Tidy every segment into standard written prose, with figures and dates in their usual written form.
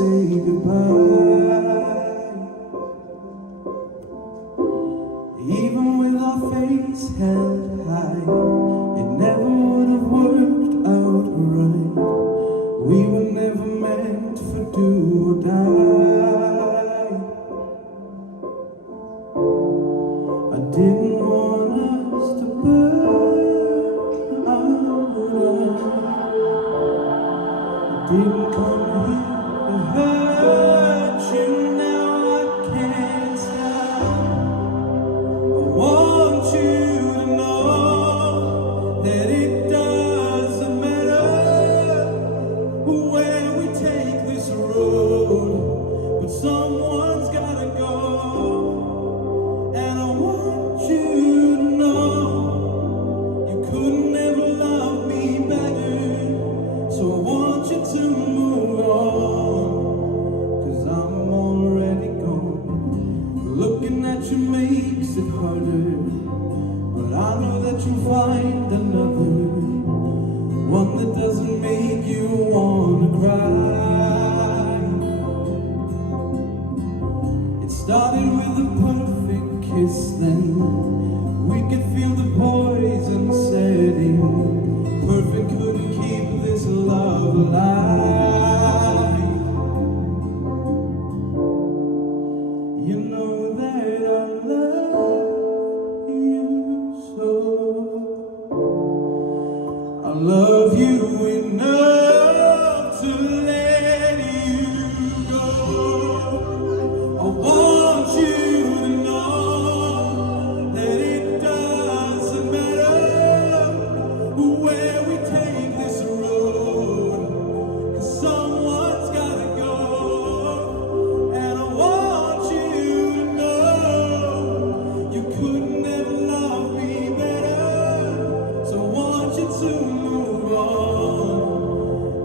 say goodbye. Even with our face held high, it never would have worked out right. We were never meant for do or die. I didn't want us to burn out. I didn't come here to hurt you. Now I can't stop. I want you to know that it doesn't matter where we take this road, but someone's gotta go. And I want you to know you couldn't ever love me better. So I want you to move on, 'cause I'm already gone. Looking at you makes it harder, but I know that you'll find another one that doesn't make you wanna cry. It started with a perfect kiss, then we could feel the poison setting. Perfect couldn't keep this love alive. You know that I love you so. I love you enough to let you go. I want you to know that it doesn't matter where we take this road, 'cause someone's gotta go. And I want you to know you couldn't ever love me better. So I want you to move on,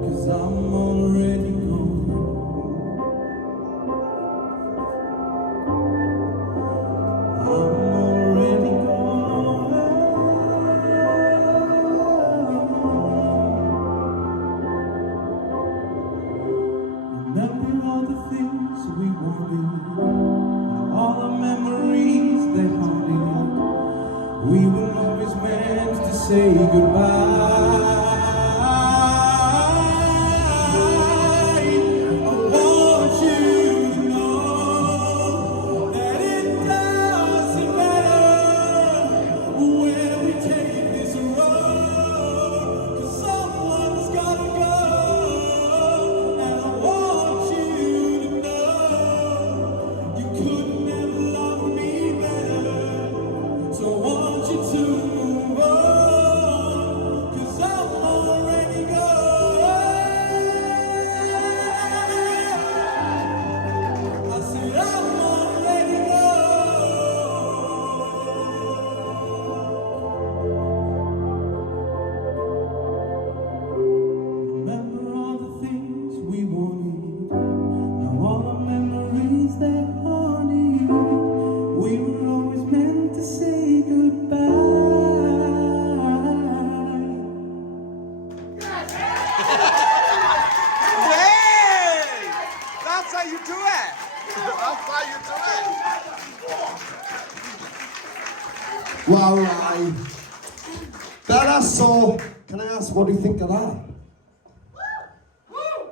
'cause I'm already gone. I'm already gone. Remember all the things we wanted, all the memories they haunted. We were always meant to say goodbye. I want you to know that it doesn't matter where we take this road, 'cause someone's gotta go. And I want you to know you couldn't ever love me better. So I want you to move on, 'cause I'm already gone. I said I'm already gone. Remember all the things we wanted, now all the memories that haunted. We were always meant to say goodbye. Hey! That's how you do it! That's how you do it! Wow, right. That's so. Can I ask, what do you think of that?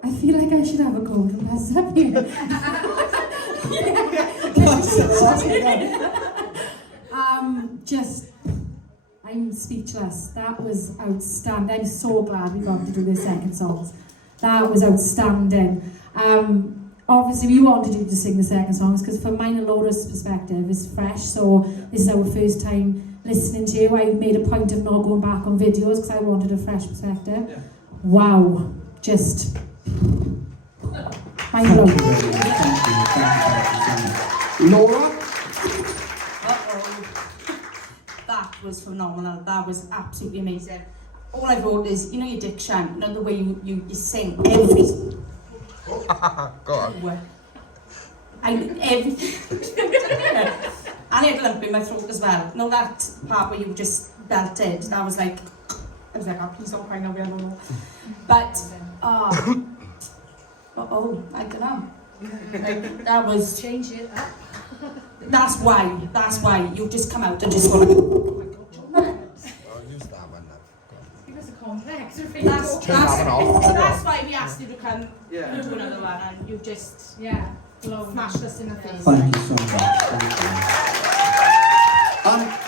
I feel like I should have a golden buzz up here. Just, I'm speechless. That was outstanding. I'm so glad we got to do the second songs. That was outstanding. Obviously, we wanted you to sing the second songs because, from mine and Laura's perspective, it's fresh. So this is our first time listening to you. I made a point of not going back on videos because I wanted a fresh perspective. Yeah. Wow, just mind blowing. Laura? That was phenomenal. That was absolutely amazing. All I wrote is, you know your diction, you know the way you sing every Go on. word. And I had a lump in my throat as well. No, that part where you just belted, that was like, I was like, oh, please don't cry now, I don't know. But, I don't know. Like, that was... Change it up. That's why you just come out and just go like, oh my God, John. I'll use that one now. Give us a complex. That's why we asked you to come Yeah. do another one, and you just Yeah. Blow. smashed us in the face. Thank you so much. Thank you.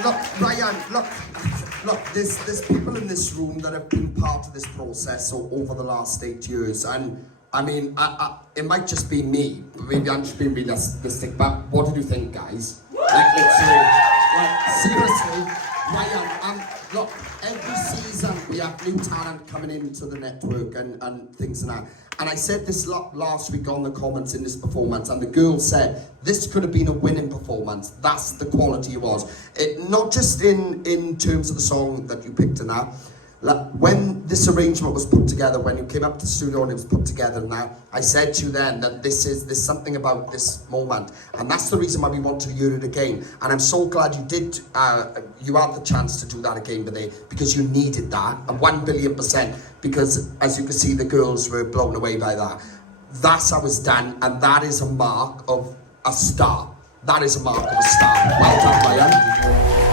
Look, Ryan, look, there's people in this room that have been part of this process over the last 8 years, and I mean, it might just be me, maybe I'm just being realistic, but what did you think, guys? Like, seriously, Ryan, look, every season we have new talent coming into the network and things like that. And I said this last week on the comments in this performance, and the girls said, this could have been a winning performance. That's the quality it was. Not just in terms of the song that you picked in that. When this arrangement was put together, when you came up to the studio and it was put together now, I said to you then that there's something about this moment, and that's the reason why we wanted to hear it again. And I'm so glad you did, you had the chance to do that again today, because you needed that, and 1,000,000,000%, because as you can see, the girls were blown away by that. That's how it's done, and that is a mark of a star. That is a mark of a star. Well done, Ryan.